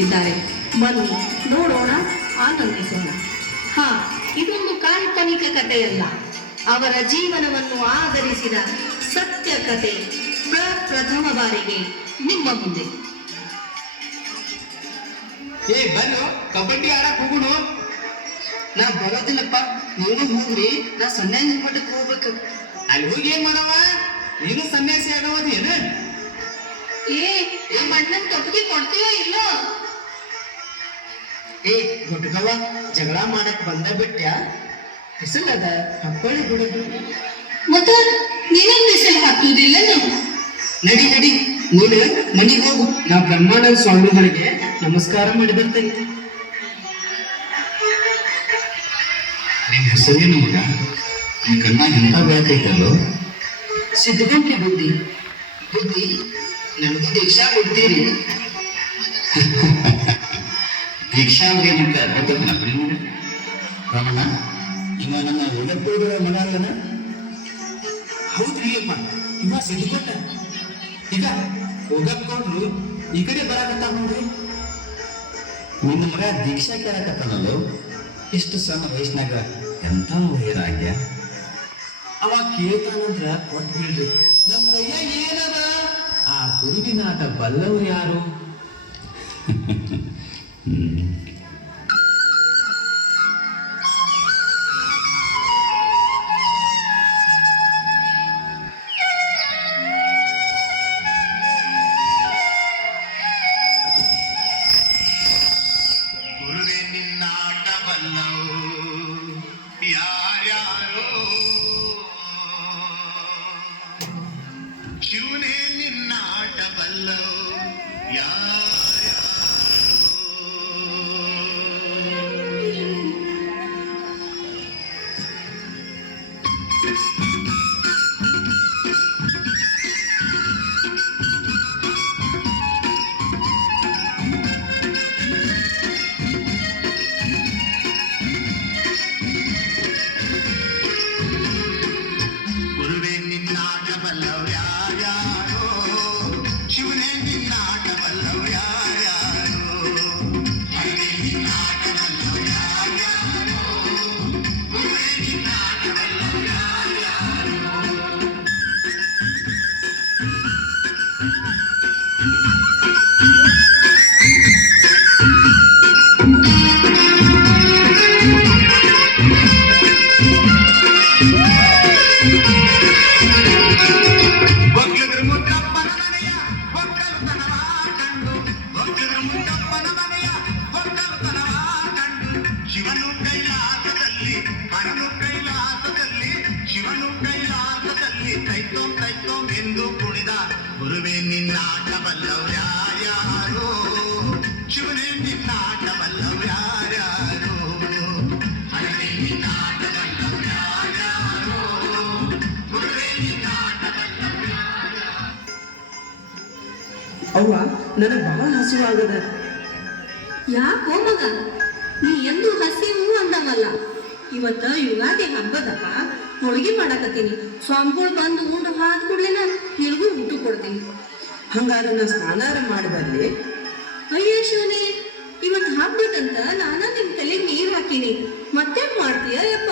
ಇದ್ದಾರೆ. ಬನ್ನಿ ನೋಡೋಣ, ಆನಂದಿಸೋಣ. ಹಾ, ಇದೊಂದು ಕಾಲ್ಪನಿಕ ಕಥೆಯಲ್ಲ, ಅವರ ಜೀವನವನ್ನು ಆಧರಿಸಿದ ಸತ್ಯ ಕಥೆ ಪ್ರಥಮ ಬಾರಿಗೆ ನಿಮ್ಮ ಮುಂದೆ. ಬನ್ನು ಕಬಡ್ಡಿ ಆಡಕ್ ಹೋಗುಣು. ನಾ ಬರೋದಿಲ್ಲಪ್ಪ, ನೀನು ಹೋಗ್ರಿ. ನಾ ಸನ್ಯಾಸಿ ಮಠಕ್ಕೆ ಹೋಗ್ಬೇಕು. ಅಲ್ಲಿ ಹೋಗಿ ಏನ್ ಮಾಡವ? ನೀನು ಸನ್ಯಾಸಿ ಆಗವದಿ ಏನ? ನಮ್ಮ ಅಣ್ಣನ್ ತೊಟ್ಟಿಗೆ ಕೊಡ್ತೀಯೋ ಇಲ್ಲೋ? ಹುಡುಗವ ಜಗಳ ಮಾಡಕ್ ಬಂದ ಬಿಟ್ಟ್ಯಾ? ಬಿಸಿಲದ ಹಕ್ಕೊಳ್ಳಿ ಬಿಡುದು. ಮತ್ತ ನೀನೇನ್ ಬಿಸಿಲು ಹಾಕುವುದಿಲ್ಲ? ನಡಿ ನಡಿ, ನೀನು ಮನೆಗೆ ಹೋಗು. ನಾ ಬ್ರಹ್ಮಾನಂದ ಸ್ವಾಮಿಗಳಿಗೆ ನಮಸ್ಕಾರ ಮಾಡಿ ಬರ್ತೇನೆ. ನಿನ್ನ ಹೆಸರೇನು ಮಗ? ನಿನ್ನ ಕಣ್ಣ ಎಂತ ಬೇಕೈತಲ್ಲೋ? ಸಿದ್ಧಗಂಟೆ ಬುದ್ಧಿ ಬುದ್ಧಿ, ನನಗೂ ದೀಕ್ಷಾ ಕೊಡ್ತೀರಿ? ದೀಕ್ಷಾ ಅಂದ್ರೆ ಏನಂತ ಗೊತ್ತಲ್ಲ ರಮಣ? ಇವ ನನ್ನ ಒಳಗೋದರ ಮಗ ಅಲ್ಲನ? ಹೌದ್ರಿ ಅಮ್ಮ, ಇವ ಸಿದ್ಧಗೊಂಡ. ಈಗ ಹೋಗಕ್ ಕೊಟ್ರು ಈ ಕಡೆ ಬರಾಕತ್ತ ನೋಡ್ರಿ. ನಿನ್ನ ಮಗ ದೀಕ್ಷಾ ಕೇಳಕತ್ತಾನಲ್ಲೋ? ಇಷ್ಟು ಸಣ್ಣ ವಯಸ್ಸಿನಾಗ ಎಂಥ ವೈರಾಗ್ಯ! ಅವ ಕೇಳ್ತಾನಂದ್ರ ಕೊಟ್ಟು ಬಿಡ್ರಿ. ನಮ್ಮ ಕೈಯ ಏನದ? ಆ ಗುರುವಿನ ಆಟ ಬಲ್ಲವರು ಯಾರು? ಗುರುವೆ ನಿನ್ನಾಟ ಬಲ್ಲವು ಯಾರ್ಯಾರೋ, ಶಿವನೇ ನಿನ್ನಾಟ ಬಲ್ಲವು ಯಾರ್ಯಾರೋ. ಗುರುವೆ ನಿನ್ನಾಟ ಬಲ್ಲವು ಯಾರ್ಯಾರೋ, ಶಿವನೇ ನಿನ್ನಾಟ ಬಲ್ಲವು ಯಾರ್ಯಾರೋ. ಹರನೇ ನಿನ್ನಾಟ ಬಲ್ಲವು ಯಾರ್ಯಾರೋ, ಗುರುವೆ ನಿನ್ನಾಟ ಬಲ್ಲವು ಯಾರ್ಯಾರೋ. ಒಕ್ಕಲಿಗರ ಮುದ್ದಪ್ಪನ ಮನೆಯ ಒಕ್ಕಲುತನವ ಕಂಡು, ಒಕ್ಕಲಿಗರ ಮುದ್ದಪ್ಪನ ಮನೆಯ ಒಕ್ಕಲುತನವ ಕಂಡು, ಶಿವನು ಕೈಲಾಸದಲ್ಲಿ ಹರನು ಕೈಲಾಸದಲ್ಲಿ, ಶಿವನು ಕೈಲಾಸದಲ್ಲಿ ತೈತೋಂ ತೈತೋಂ ಎಂದು ಕುಣಿದ. ಗುರುವೆ ನಿನ್ನಾಟ ಬಲ್ಲವು ಯಾರ್ಯಾರೋ, ಶಿವನೇ ನಿನ್ನಾಟ ಬಲ್ಲವು ಯಾರ್ಯಾರೋ. ಹರನೇ ನಿನ್ನಾಟ ಬಲ್ಲವು ಯಾರ್ಯಾರೋ, ಗುರುವೆ ನಿನ್ನಾಟ ಬಲ್ಲವು ಯಾರ್ಯಾರೋ. ಅವ್ವ, ನನಗೆ ಬಹಳ ಹಸಿವಾಗದ. ಯಾಕೋ ಮಗ, ನೀ ಎಂದು ಹಸಿವು ಅಂದವಲ್ಲ. ಇವತ್ತ ಯುಗಾದಿ ಹಬ್ಬದಪ್ಪ, ಹೋಳಿಗೆ ಮಾಡಕತ್ತೀನಿ. ಸ್ವಾಮಿಗಳು ಬಂದು ಉಂಡು ಹಾದ್ ಕೂಡ್ಲೇನ ನಿನಗೂ ಊಟ ಕೊಡ್ತೀನಿ. ಹಂಗಾದ್ರೆ ನಾ ಸ್ನಾನಾರ ಮಾಡಿ ಬರ್ಲಿ? ಅಯ್ಯೋ ಶಿವನೇ, ಇವತ್ತು ಹಬ್ಬದಂತ ನಾನ ನಿಮ್ ತಲೆಗೆ ನೀರ್ ಹಾಕಿನಿ. ಮತ್ತೇನ್ ಮಾಡ್ತೀಯ ಯಪ್ಪ?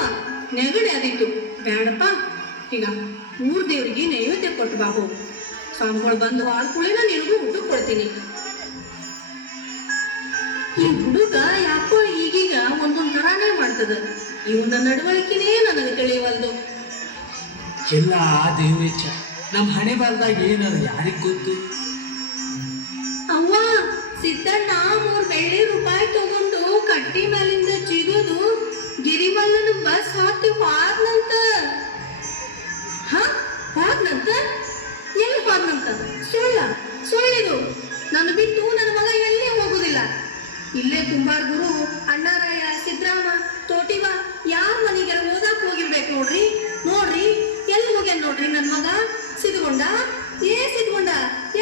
ನೆಗಡಿ ಆದಿತ್ತು. ಬೇಡಪ್ಪ, ಈಗ ಊರ್ ದೇವ್ರಿಗೆ ನೈವೇದ್ಯ ಕೊಟ್ಟು ಬಾ ಹೋಗು. ಸ್ವಾಮಿಗಳು ಬಂದು ಹಾದ್ ಕೂಡ್ಲೇನ ನಿನಗೂ ಊಟ ಕೊಡ್ತೀನಿ. ಈ ಹುಡುಗ ಯಾಕೋ ಈಗೀಗ ಒಂದೊಂದ್ ತರಾನೇ ಮಾಡ್ತದ. ಇವನ ನಡವಳಿಕೆನೇ ನನಗೆ ತಿಳಿಯವಲ್ದು. ಎಲ್ಲ ಆ ದೇವ್ರೇಚ್ಛ. ನಮ್ಮ ಹಣೆ ಬಾರ್ದಾಗ ಏನದ ಯಾರಿಗ್ ಗೊತ್ತು? ಅವ್ವ, ಸಿದ್ದಣ್ಣ 3 ಬೆಳ್ಳಿ ರೂಪಾಯಿ ತಗೊಂಡು ಕಟ್ಟಿ ಮೇಲಿಂದ ಜಿಗಿದು ಗಿರಿಮಲ್ಲನ ಬಸ್ ಹತ್ತಿ ಹೋದ್ನಂತ. ಹೋದ್ನಂತ? ಎಲ್ಲಿ ಹೋದ್ನಂತ? ಸುಳ್ಳಿದು. ನನ್ನ ಬಿಟ್ಟು ನನ್ನ ಮಗ ಎಲ್ಲಿ ಹೋಗುದಿಲ್ಲ. ಇಲ್ಲೇ ಕುಂಬಾರ್ ಗುರು, ಅಣ್ಣಾರಾಯ, ಸಿದ್ರಾಮ, ತೋಟಿವ ಯಾರ ಮನೆಗೆ ಓದಾಕ್ ಹೋಗಿರ್ಬೇಕು ನೋಡ್ರಿ ಎಲ್ಲಿ ಹೋಗ್ಯಾನ ನೋಡ್ರಿ ನನ್ನ ಮಗ. ಸಿದ್ಕೊಂಡ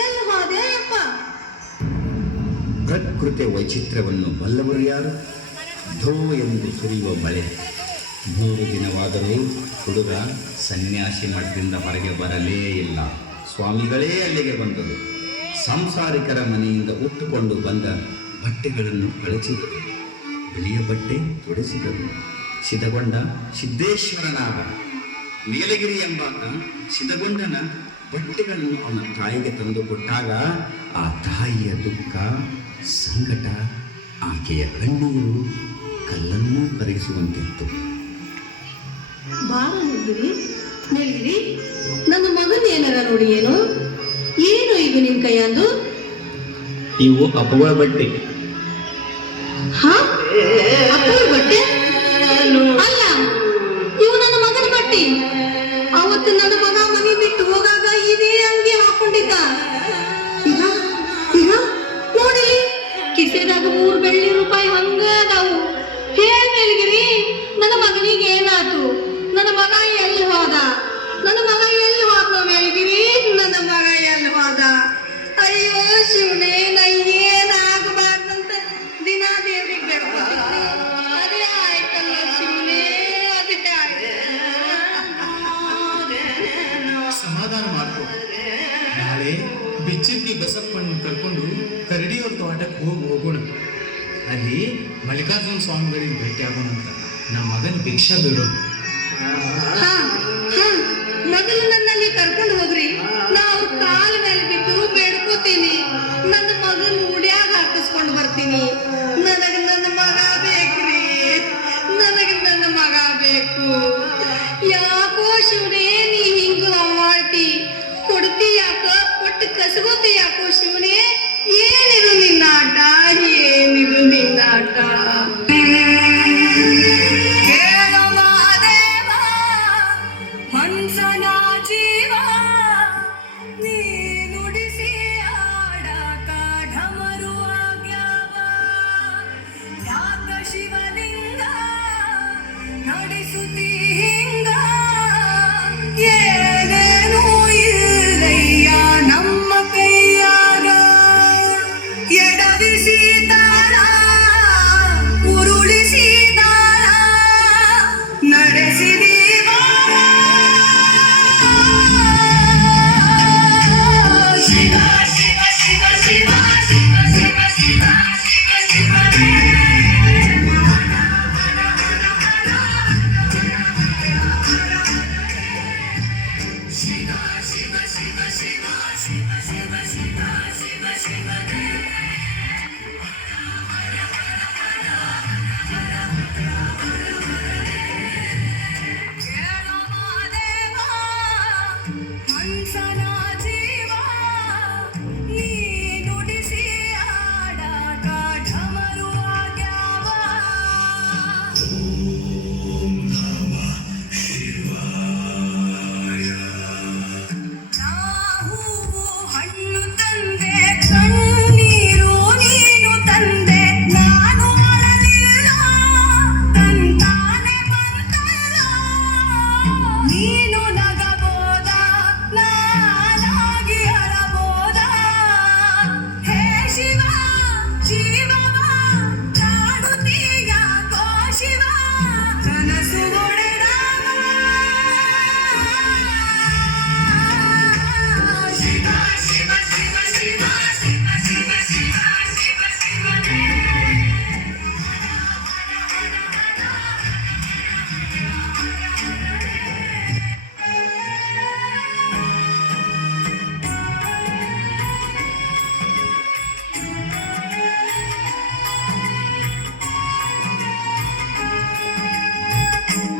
ಎಲ್ಲಿ ಹೋದೆ ಅಪ್ಪ? ಪ್ರಕೃತಿಯ ವೈಚಿತ್ರ್ಯವನ್ನು ಬಲ್ಲವರು ಯಾರು? ಧೋ ಎಂದು ಸುರಿಯುವ ಮಳೆ. 3 ದಿನವಾದರೂ ಹುಡುಗ ಸನ್ಯಾಸಿ ಮಠದಿಂದ ಹೊರಗೆ ಬರಲೇ ಇಲ್ಲ. ಸ್ವಾಮಿಗಳೇ ಅಲ್ಲಿಗೆ ಬಂದರು. ಸಂಸಾರಿಕರ ಮನೆಯಿಂದ ಉಟ್ಟುಕೊಂಡು ಬಂದ ಬಟ್ಟೆಗಳನ್ನು ಕಳಚಿದರು, ಬಿಳಿಯ ಬಟ್ಟೆ ತೊಡಿಸಿದರು. ಸಿದ್ಧಗೊಂಡ ಸಿದ್ದೇಶ್ವರನಾದ ನೀಲಗಿರಿ ಎಂಬಾತ ಸಿದ್ಧಗೊಂಡನ ಬಟ್ಟೆಗಳನ್ನು ಅವನ ತಾಯಿಗೆ ತಂದು ಕೊಟ್ಟಾಗ ಆ ತಾಯಿಯ ದುಃಖ, ಸಂಕಟ, ಆಕೆಯ ಕಣ್ಣೀರು ಕಲ್ಲನ್ನೂ ಕರಗಿಸುವಂತಿತ್ತು. ಬಾರ ನೀಲಗಿರಿ, ನನ್ನ ಮಗನ ಏನಾರ ನೋಡಿ ಏನು ಇದು ನಿನ್ ಕೈಯಂದು? ಇವು ಅಪ್ಪಗಳ ಬಟ್ಟೆ. ಹಾ, ಅಪ್ಪಗಳ ಬಟ್ಟೆ ಅಲ್ಲ, ಇವು ನನ್ನ ಮಗನ ಬಟ್ಟೆ. ಅವತ್ತು ನನ್ನ ಮಗ ಮನೆ ಬಿಟ್ಟು ಹೋಗಾಗ ಇದೇ ಅಂಗಿ ಹಾಕೊಂಡಿದ್ದ. ಈಗ ಈಗ ನೋಡಿ, ಕಿಸೆದಾಗ 3 ಬೆಳ್ಳಿ ರೂಪಾಯಿ ಹಂಗ ಅದಾವು. ನೀಲಗಿರಿ, ನನ್ನ ಮಗನಿಗೆ ಏನಾತು? ನನ್ನ ಮಗ ಎಲ್ಲಿ ಹೋದ? ನನ್ನ ಮಗ ಎಲ್ಲಿ ಹೋದ ನೀಲಗಿರಿ? ನನ್ನ ಮಗ ಎಲ್ಲಿ ಹೋದ? ಅಯ್ಯೋ ಶಿವನೇ, ನಾ ಏನಾಗಬಾರ್ದಂತ ದಿನ ದೇವ್ರಿಗೆ ಬೇಡ್ಕೊತಿದ್ದೆ. ಅದೇ ಆಯ್ತಲ್ಲ ಶಿವನೇ, ಅದೇ ಸಮಾಧಾನ ಮಾಡ್ಕೊ. ನಾಳೆ ಬಿಚ್ಚರ್ಗಿ ಬಸಪ್ಪನ್ನು ಕರ್ಕೊಂಡು ಕರಡಿಯವ್ರ ತೋಟಕ್ಕೆ ಹೋಗೋಣ. ಅಲ್ಲಿ ಮಲ್ಲಿಕಾರ್ಜುನ ಸ್ವಾಮಿಗಳಿಗೆ ಭೇಟಿ ಆಗೋಣಂತ. ನಮ್ಮ ಮಗನ ಭಿಕ್ಷಾ ಬಿಡು. ಮೊದಲು ನನ್ನಲ್ಲಿ ಕರ್ಕೊಂಡು ಹೋಗ್ರಿ. ನಾ ಅವ್ರ ಕಾಲ ಮೇಲೆ ಬಿದ್ದು ಬೇಡ್ಕೋತೀನಿ. ನನ್ನ ಮಗನ ಉಡ್ಯಾಗ ಹಾಕಿಸ್ಕೊಂಡು ಬರ್ತೀನಿ. ನನಗೆ ನನ್ನ ಮಗ ಬೇಕ್ರಿ, ನನಗೆ ನನ್ನ ಮಗ ಬೇಕು. ಯಾಕೋ ಶಿವನೇ ನೀ ಹಿಂಗ ಮಾಡ್ತಿ? ಕೊಡ್ತಿ ಯಾಕ? ಕೊಟ್ಟು ಕಸಗೋತಿ ಯಾಕೋ ಶಿವನೇ? ಏನಿದು ನಿನ್ನ ಆಟ? ಏನಿದು ನಿನ್ನ ಆಟ? ಮನ್ಸನ ಜೀವ ನೀ ನುಡಿಸಿ ಆಡಕ ಢಮರುವಾಗ್ಯಾವ. ಯಾಕ ಶಿವಲಿಂಗ ನಡೆಸುತ್ತಿ ಹಿಂಗ? ಏನೇನೂ ಇಲ್ಲಯ್ಯ ನಮ್ಮ ಕೈಯಾಗ. ಎಡವಿಸಿ ತಾಳ, ಉರುಳಿಸಿ ತಾಳ, ನಡೆಸಿದೀವ. ಮನ್ಸನ ಜೀವ ನೀ ನುಡಿಸಿ ಆಡಕ ಢಮರುವಾಗ್ಯಾವ. ನಾ ಹೂವು ಹಣ್ಣು ತಂದೆ, ಕಣ್ಣೀರು ನೀನು ತಂದೆ. ನಾನು ಅಳಲಿಲ್ಲ, ತಂತಾನೆ ಬಂತಲ್ಲ. ನೀನು ನಗಬೋದ, ನಾನಾಗಿ ಅಳಬೋದ? ಹೇ ಶಿವ, ಜೀವವ ಕಾಡುತ್ತೀಯಾಕೋ ಶಿವ? ಕನಸು ಒಡೆದಾವ. ಶಿವ ಶಿವ ಶಿವ ಶಿವ ಶಿವ ಶಿವ ಶಿವ ಶಿವ ಶಿವನೇ.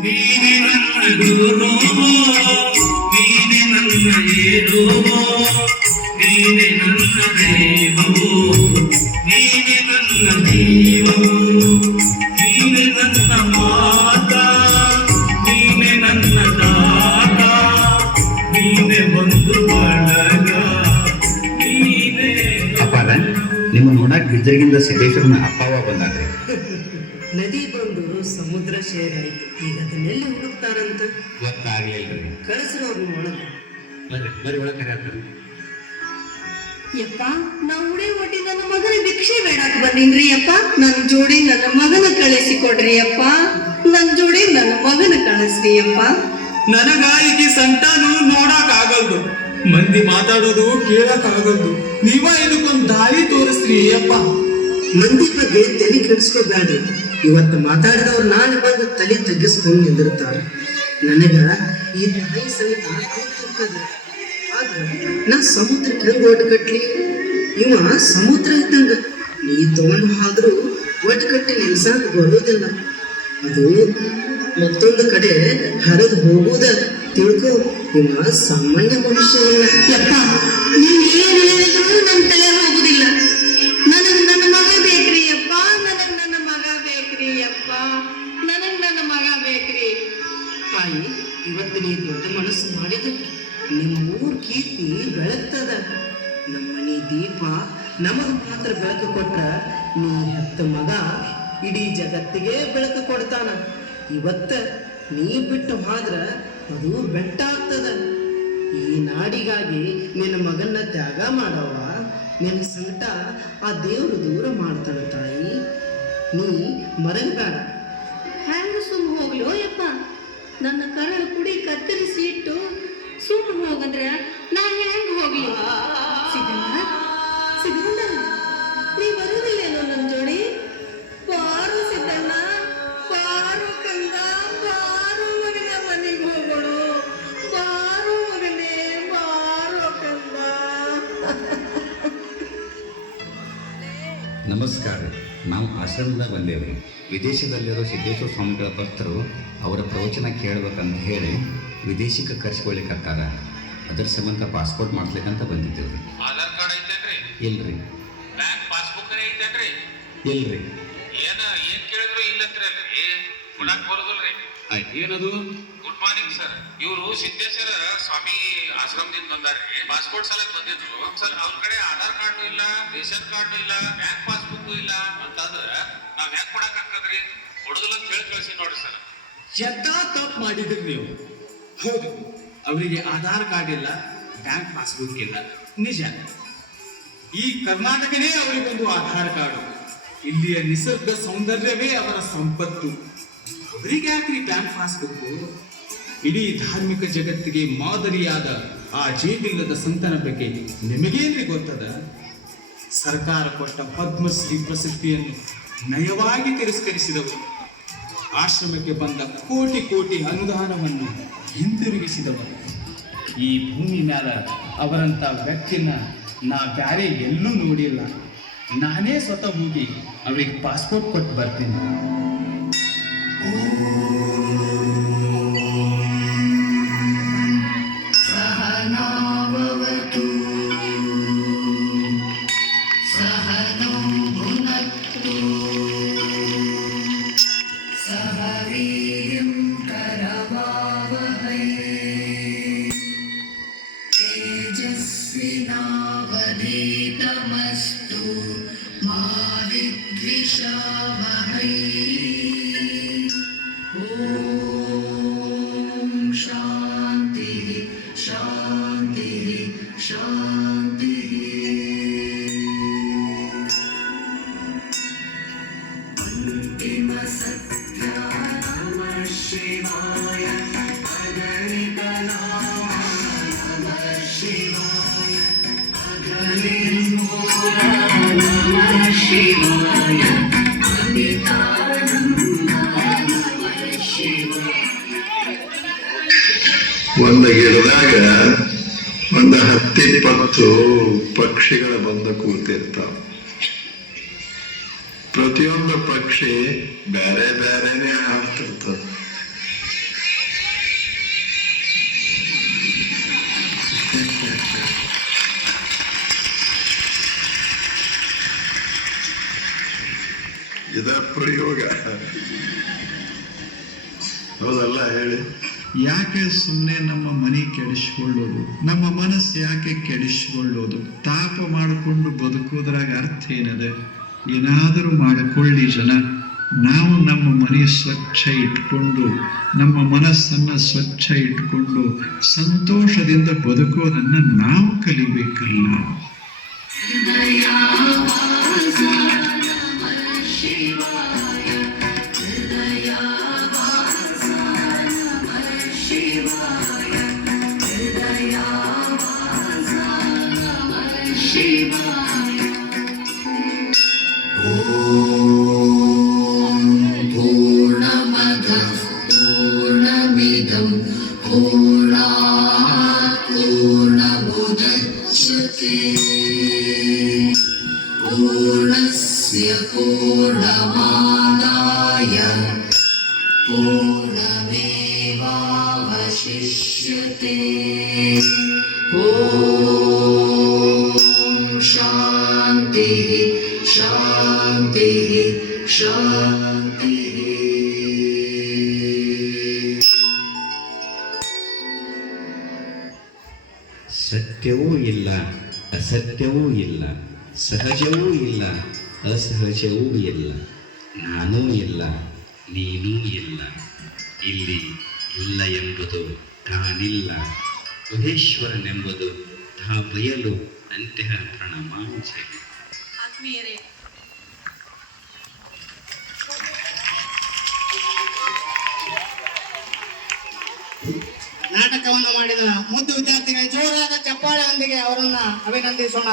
ನೀನೆ ನನ್ನ ಗುರು, ನೀನೆ ನನ್ನ ಏರುವೋ, ನೀನೆ ನನ್ನ ದೇವೋ, ನೀನೆ ನನ್ನ ಜೀವವು, ನೀನೆ ನನ್ನ ಮಾತ, ನೀನೆ ನನ್ನ ದಾತ, ನೀನೆ ಬಂಧು ಬಳಗ, ನೀನೆ. ಅಪ್ಪಾರ, ನಿಮ್ಮ ನೋಡಕ್ ಗಿರ್ಜಗಿಂದ ಸಿದ್ದೇಶ್ವರನ ಅಪ್ಪವ ಬಂದಾರೆ. ನದಿ ಬಂದು ಸಮುದ್ರ ಸೇರಾಯ್ತು. ಈಗ ಅದನ್ನೆಲ್ಲಿ ಹುಡುಕ್ತಾರಂತ ಗೊತ್ತಾಗ್ಲಿಲ್ರಿ. ಕಳಿಸ್ರು ಅವ್ರನ್ನ ಒಳಗೆ. ಬರೀ ಒಳಗೆ ಕರೆಯಾತಾರೆ. ಯಪ್ಪ, ನಾ ಉಡಿ ಒಟ್ಟಿ ನನ್ನ ಮಗನ ಭಿಕ್ಷೆ ಬೇಡಾಕ್ ಬಂದೀನ್ರಿ ಯಪ್ಪ. ನನ್ನ ಜೋಡಿ ನನ್ನ ಮಗನ ಕಳಿಸಿಕೊಡ್ರಿ ಅಪ್ಪ. ನನ್ನ ಜೋಡಿ ನನ್ನ ಮಗನ ಕಳಿಸ್ರಿ ಅಪ್ಪ. ನನಗ ಈಗ ಸಂತಾನು ನೋಡಕ್ ಆಗಲ್ದು, ಮಂದಿ ಮಾತಾಡೋದು ಕೇಳಕ್ ಆಗಲ್ದು. ನೀವ ಇದಕ್ಕೊಂದ್ ದಾರಿ ತೋರಿಸ್ರಿ ಅಪ್ಪ. ಮಂದಿ ಬಗ್ಗೆ ತಲೆ ಕೆಡಿಸ್ಕೋಬೇಡ್ರಿ. ಇವತ್ತು ಮಾತಾಡಿದವ್ರು ನಾಳೆ ಬಂದು ತಲೆ ತಗ್ಗಿಸ್ಕೊಂಡು ನಿಂದಿರ್ತಾರ. ನನಗ ಈ ತಾಯಿ ಸಹಿತ ಕೂತಿರ್ತದ. ಆದ್ರೆ ನಾ ಸಮುದ್ರಕ್ಕೆ ಹೆಂಗ್ ಒಟ್ಟು ಕಟ್ಲಿ? ಇವ ಸಮುದ್ರ ಇದ್ದಂಗ, ನೀ ತಗೊಂಡು ಆದ್ರೂ ಒಟ್ಟು ಕಟ್ಟಿ ನಿಲ್ಸಾಕ ಬರೋದಿಲ್ಲ. ಅದು ಮತ್ತೊಂದು ಕಡೆ ಹರಿದು ಹೋಗುವುದ ತಿಳ್ಕೊ. ಇವ ಸಾಮಾನ್ಯ ಮನುಷ್ಯ ಇಲ್ಲ. ಯಪ್ಪ, ನೀನ್ ಏನ್ ಹೇಳಿದ್ರು ನನ್ ತಲೆ ಹೋಗುದಿಲ್ಲ. ನನಗ್ ನನ್ನ ಮಗ ಬೇಕ್ರಿ ಯಪ್ಪ, ನನಗ್ ನನ್ನ ಮಗ ಬೇಕ್ರಿ ಯಪ್ಪ, ನನಗ್ ನನ್ನ ಮಗ ಬೇಕ್ರಿ. ತಾಯಿ, ಇವತ್ತು ನೀ ದೊಡ್ಡ ಮನಸ್ಸು ಮಾಡಿದಕ್ಕೆ ನಿಮ್ಮೂರ್ ಕೀರ್ತಿ ಬೆಳಗ್ತದ. ನಮ್ಮ ಮನೆ ದೀಪ ನಮಗ್ ಮಾತ್ರ ಬೆಳಕು ಕೊಟ್ಟ, ನೀ ಹೆತ್ತ ಮಗ ಇಡೀ ಜಗತ್ತಿಗೆ ಬೆಳಕು ಕೊಡ್ತಾನ. ಇವತ್ತ ನೀ ಬಿಟ್ಟು ಹೋದ್ರ ಅದು ಬೆಟ್ಟ ಆಗ್ತದ. ಈ ನಾಡಿಗಾಗಿ ನಿನ್ನ ಮಗನ್ನ ತ್ಯಾಗ ಮಾಡವ, ನಿನ್ನ ಸಂಕಟ ಆ ದೇವರು ದೂರ ಮಾಡ್ತಾನ. ತಾಯಿ, ನೀ ಮರಗಬೇಡ. ಹ್ಯಾಂಗ ಸುಮ್ ಹೋಗ್ಲೋ ಯಪ್ಪ? ನನ್ನ ಕರಳು ಕುಡಿ ಕತ್ತರಿಸಿ ಇಟ್ಟು ಸುಮ್ ಹೋಗಂದ್ರೆ ನಾ ಹೆಂಗ್ ಹೋಗ್ಲಿ? ಸಿಗಲ್ಲ ಸಿಗಲ್ಲ, ನೀ ಬರುವುದಿಲ್ಲೇನೋ ನನ್ನ ಜೋಡಿ? ಬಾರು ಸಿದ್ದಣ್ಣ, ಬಾರು ಕಂದ, ಬಾರು ಮಗನ ಮನೆಗೆ ಹೋಗೋಣ. ಬಾರು ಮಗನೇ, ಬಾರು ಕಂದ. ನಮಸ್ಕಾರ. ನಾವು ಆಶ್ರಮದಾಗ ಬಂದೇವೆ. ವಿದೇಶದಲ್ಲಿರೋ ಸಿದ್ದೇಶ್ವರ ಸ್ವಾಮಿಗಳ ಭಕ್ತರು ಅವರ ಪ್ರವಚನ ಕೇಳಬೇಕಂತ ಹೇಳಿ ವಿದೇಶಕ್ಕೆ ಕರ್ಸ್ಕೊಳ್ಲಿಕ್ಕತ್ತಾರ. ಅದ್ರ ಸಂಬಂಧ ಪಾಸ್ಪೋರ್ಟ್ ಮಾಡಿಸ್ಲಿಕ್ಕಂತ ಬಂದಿದ್ದೇವೆ. ಆಧಾರ್ ಕಾರ್ಡ್ ಐತೇನ್ರಿ? ಇಲ್ರಿ. ಬ್ಯಾಂಕ್ ಪಾಸ್ಬುಕ್ ಐತೇನ್ರಿ? ಇಲ್ರಿ. ಏನ್ ಕೇಳಿದ್ರು ಇಲ್ಲಂತ್ರಿ, ಕೊಡಕ್ ಬರೋದಿಲ್ರಿ. ಏನದು? Good morning sir. ಇವರು ಸಿದ್ದೇಶ್ವರ ಸ್ವಾಮಿ ಆಶ್ರಮದಿಂದ ಬಂದಾರ್ರಿ. ಪಾಸ್ಪೋರ್ಟ್ ಸಲಕ್ ಬಂದಿದ್ರು ಸರ್. ಅವ್ರ ಕಡೆ ಆಧಾರ್ ಕಾರ್ಡ್ ಇಲ್ಲ, ರೇಷನ್ ಕಾರ್ಡ್ ಇಲ್ಲ, ಬ್ಯಾಂಕ್ ಪಾಸ್ಬುಕ್ ಇಲ್ಲ ಅಂತಂದ್ರ ನಾವ್ ಹೆಂಗ್ ಕೊಡಕ್ ಆಗ್ತದ್ರಿ? ಕೊಡುದಿಲ್ಲ ಅಂತ ಹೇಳಿ ಕಳಿಸಿ ನೋಡ್ರಿ ಸರ್. ಎಂತ ತಪ್ಪು ಮಾಡಿದ್ರಿ ನೀವು. ಹೌದು, ಅವರಿಗೆ ಆಧಾರ್ ಕಾರ್ಡ್ ಇಲ್ಲ, ಬ್ಯಾಂಕ್ ಪಾಸ್ಬುಕ್ ಇಲ್ಲ, ನಿಜ. ಈ ಕರ್ನಾಟಕನೇ ಅವರಿಗೊಂದು ಆಧಾರ್ ಕಾರ್ಡು. ಇಲ್ಲಿಯ ನಿಸರ್ಗ ಸೌಂದರ್ಯವೇ ಅವರ ಸಂಪತ್ತು. ಅವರಿಗೆ ಯಾಕ್ರಿ ಬ್ಯಾಂಕ್ ಪಾಸ್ಬುಕ್? ಇಡೀ ಧಾರ್ಮಿಕ ಜಗತ್ತಿಗೆ ಮಾದರಿಯಾದ ಆ ಜೇಬಿಲ್ಲದ ಸಂತನ ಬಗ್ಗೆ ನಿಮಗೇನ್ರಿ ಗೊತ್ತದ? ಸರ್ಕಾರ ಕೊಟ್ಟ ಪದ್ಮಶ್ರೀ ಪ್ರಶಸ್ತಿಯನ್ನು ನಯವಾಗಿ ತಿರಸ್ಕರಿಸಿದವರು, ಆಶ್ರಮಕ್ಕೆ ಬಂದ ಕೋಟಿ ಕೋಟಿ ಅನುದಾನವನ್ನು ಹಿಂತಿರುಗಿಸಿದವರು. ಈ ಭೂಮಿ ಮ್ಯಾಲ ಅವರಂಥ ವ್ಯಕ್ತಿನ ನಾ ಬ್ಯಾರೆ ಎಲ್ಲೂ ನೋಡಿಲ್ಲ. ನಾನೇ ಸ್ವತಃ ಹೋಗಿ ಅವರಿಗೆ ಪಾಸ್ಪೋರ್ಟ್ ಕೊಟ್ಟು ಬರ್ತೀನಿ. ಒಂದು ಗಿಡದಾಗ ಒಂದು 10-20 ಪಕ್ಷಿಗಳು ಬಂದು ಕೂತಿರ್ತಾವ. ಪ್ರತಿಯೊಂದು ಪಕ್ಷಿ ಬೇರೆ ಬೇರೆನೆ ಹಾಡ್ತಿರ್ತದ. ಇದ ಪ್ರಯೋಗ ಹೌದಲ್ಲ ಹೇಳಿ? ಯಾಕೆ ಸುಮ್ಮನೆ ನಮ್ಮ ಮನೆ ಕೆಡಿಸ್ಕೊಳ್ಳೋದು, ನಮ್ಮ ಮನಸ್ಸು ಯಾಕೆ ಕೆಡಿಸ್ಕೊಳ್ಳೋದು? ತಾಪ ಮಾಡಿಕೊಂಡು ಬದುಕೋದ್ರಾಗ ಅರ್ಥ ಏನದ? ಏನಾದರೂ ಮಾಡಿಕೊಳ್ಳಿ ಜನ. ನಾವು ನಮ್ಮ ಮನೆ ಸ್ವಚ್ಛ ಇಟ್ಕೊಂಡು, ನಮ್ಮ ಮನಸ್ಸನ್ನು ಸ್ವಚ್ಛ ಇಟ್ಕೊಂಡು ಸಂತೋಷದಿಂದ ಬದುಕೋದನ್ನು ನಾವು ಕಲಿಬೇಕಲ್ಲ. ಓ पूर्णमादाय पूर्णमेवावशिष्यते ॐ शान्तिः शान्तिः शान्तिः ಸತ್ಯವೂ ಇಲ್ಲ, ಅಸತ್ಯವೂ ಇಲ್ಲ, ಸಹಜವೂ ಇಲ್ಲ, ಅಸಹಜವೂ ಇಲ್ಲ, ನಾನೂ ಇಲ್ಲ, ನೀನೂ ಇಲ್ಲ. ಇಲ್ಲಿ ಇಲ್ಲ ಎಂಬುದು ತಾನಿಲ್ಲ, ಮಹೇಶ್ವರನೆಂಬುದು ತಾ ಬಯಲು ಅಂತ್ಯ ಪ್ರಣಮಾಂಜಲಿ. ಆತ್ಮೀಯರೇ, ನಾಟಕವನ್ನು ಮಾಡಿದ ಮುದ್ದು ವಿದ್ಯಾರ್ಥಿಗಳಿಗೆ ಜೋರಾದ ಚಪ್ಪಾಳೆಯೊಂದಿಗೆ ಅವರನ್ನ ಅಭಿನಂದಿಸೋಣ.